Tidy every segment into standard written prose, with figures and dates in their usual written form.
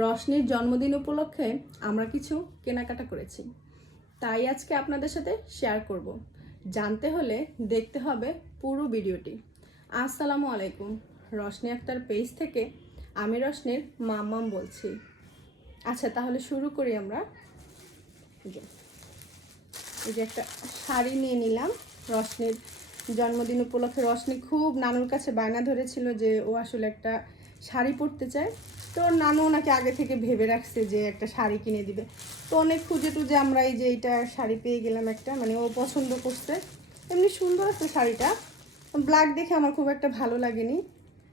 রশনির জন্মদিন উপলক্ষে আমরা কিছু কেনাকাটা করেছি, তাই আজকে আপনাদের সাথে শেয়ার করব। জানতে হলে দেখতে হবে পুরো ভিডিওটি। আসসালামু আলাইকুম, রশনি আক্তার পেজ থেকে আমি রশনির মাম্মাম বলছি। আচ্ছা, তাহলে শুরু করি আমরা। এই যে একটা শাড়ি নিয়ে নিলাম রশনির জন্মদিন উপলক্ষে। রশনি খুব নানুর কাছে বায়না ধরেছিল যে ও আসলে একটা শাড়ি পরতে চায়, তো নানু নাকি আগে থেকে ভেবে রাখছে যে একটা শাড়ি কিনে দিবে। তো অনেক খুঁজে টুজে আমরা এই যে এইটা শাড়ি পেয়ে গেলাম একটা, মানে ও পছন্দ করছে। এমনি সুন্দর আছে শাড়িটা, ব্ল্যাক দেখে আমার খুব একটা ভালো লাগেনি,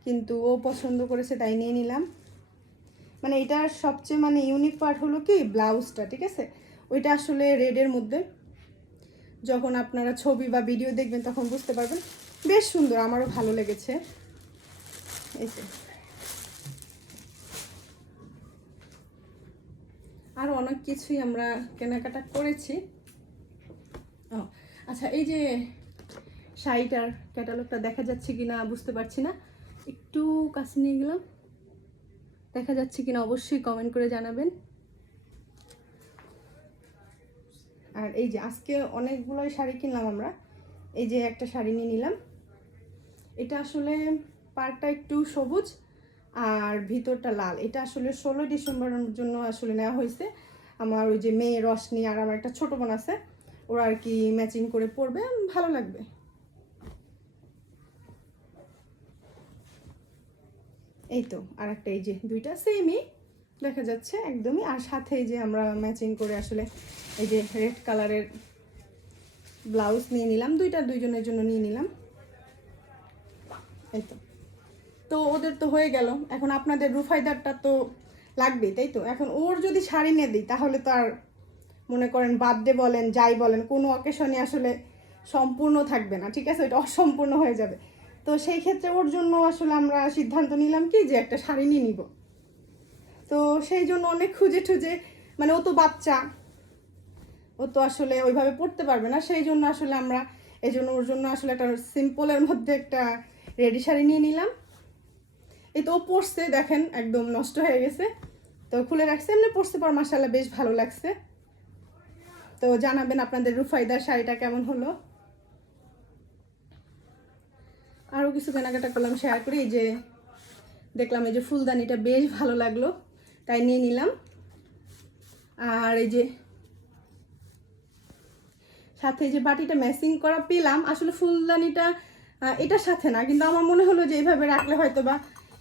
কিন্তু ও পছন্দ করেছে তাই নিয়ে নিলাম। মানে এটার সবচেয়ে মানে ইউনিক পার্ট হলো কি ব্লাউজটা, ঠিক আছে? ওইটা আসলে রেডের মধ্যে, যখন আপনারা ছবি বা ভিডিও দেখবেন তখন বুঝতে পারবেন। বেশ সুন্দর, আমারও ভালো লেগেছে। এই যে আরও অনেক কিছুই আমরা কেনাকাটা করেছি। ও আচ্ছা, এই যে শাড়িটার ক্যাটালগটা দেখা যাচ্ছে কিনা বুঝতে পারছি না, একটু কাছে নিয়ে গেলাম, দেখা যাচ্ছে কিনা অবশ্যই কমেন্ট করে জানাবেন। আর এই যে আজকে অনেকগুলোই শাড়ি কিনলাম আমরা। এই যে একটা শাড়ি নিয়ে নিলাম, এটা আসলে পাড়টা একটু সবুজ আর ভিতরটা লাল। এটা আসলে 16 ডিসেম্বরের জন্য আসলে নেওয়া হয়েছে। আমার ওই যে মেয়ে রশনি আর আমার একটা ছোটো বোন আছে, ওরা আর কি ম্যাচিং করে পরবে, ভালো লাগবে। এই তো আর একটা, এই যে দুইটা সেমই দেখা যাচ্ছে একদমই। আর সাথে এই যে আমরা ম্যাচিং করে আসলে এই যে রেড কালারের ব্লাউজ নিয়ে নিলাম, দুইজনের জন্য নিয়ে নিলাম। এই তো তো ওদের তো হয়ে গেল, এখন আপনাদের রুফাইদারটা তো লাগবেই, তাই তো? এখন ওর যদি শাড়ি নিয়ে দিই তাহলে তো আর মনে করেন বার্থডে বলেন যাই বলেন কোনো অকেশনে আসলে সম্পূর্ণ থাকবে না, ঠিক আছে? ওইটা অসম্পূর্ণ হয়ে যাবে। তো সেই ক্ষেত্রে ওর জন্য আসলে আমরা সিদ্ধান্ত নিলাম কি যে একটা শাড়ি নিয়ে নিব। তো সেই জন্য অনেক খুঁজে টুজে, মানে ও তো বাচ্চা, ও তো আসলে ওইভাবে পড়তে পারবে না, সেই জন্য আসলে আমরা এই জন্য ওর জন্য আসলে একটা সিম্পলের মধ্যে একটা রেডি শাড়ি নিয়ে নিলাম। এই তো ও পরছে, দেখেন একদম নষ্ট হয়ে গেছে, তো খুলে রাখছে, এমনি পরতে পার, মাশাআল্লাহ বেশ ভালো লাগছে। তো জানাবেন আপনাদের রুফাইদার শাড়িটা কেমন হলো। আরও কিছু কেনাকাটা করলাম, শেয়ার করি। এই যে দেখলাম এই যে ফুলদানিটা বেশ ভালো লাগলো, তাই নিয়ে নিলাম। আর এই যে সাথে যে বাটিটা ম্যাচিং করা পেলাম, আসলে ফুলদানিটা এটার সাথে না, কিন্তু আমার মনে হলো যে এইভাবে রাখলে হয়তো বা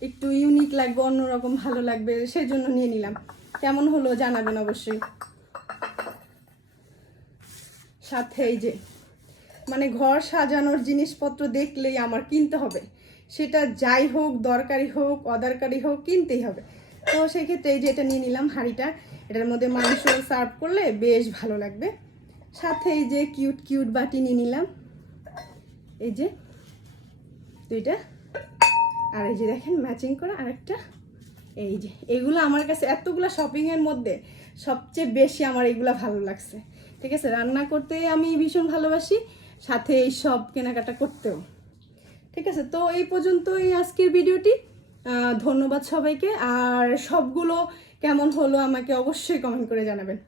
একটু ইউনিক লাগবে, অন্যরকম ভালো লাগবে, সেই জন্য নিয়ে নিলাম। কেমন হলো জানাবেন অবশ্যই। সাথে এই যে মানে ঘর সাজানোর জিনিসপত্র দেখলেই আমার কিনতে হবে, সেটা যাই হোক, দরকারি হোক অদরকারি হোক, কিনতেই হবে। তো সেক্ষেত্রে এই যে এটা নিয়ে নিলাম হাঁড়িটা, এটার মধ্যে মাংস সার্ভ করলে বেশ ভালো লাগবে। সাথে এই যে কিউট কিউট বাটি নিয়ে নিলাম, এই যে দুইটা। আর এই যে দেখেন ম্যাচিং করা আরেকটা। এই যে এগুলো আমার কাছে এতগুলো শপিংয়ের মধ্যে সবচেয়ে বেশি আমার এগুলো ভালো লাগছে, ঠিক আছে? রান্না করতে আমি ভীষণ ভালোবাসি, সাথে এই সব কেনাকাটা করতেও, ঠিক আছে? তো এই পর্যন্তই আজকের ভিডিওটি। ধন্যবাদ সবাইকে। আর সবগুলো কেমন হলো আমাকে অবশ্যই কমেন্ট করে জানাবেন,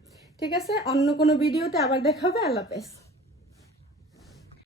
ঠিক আছে? অন্য কোনো ভিডিওতে আবার দেখা হবে। আল্লাহ হাফেজ।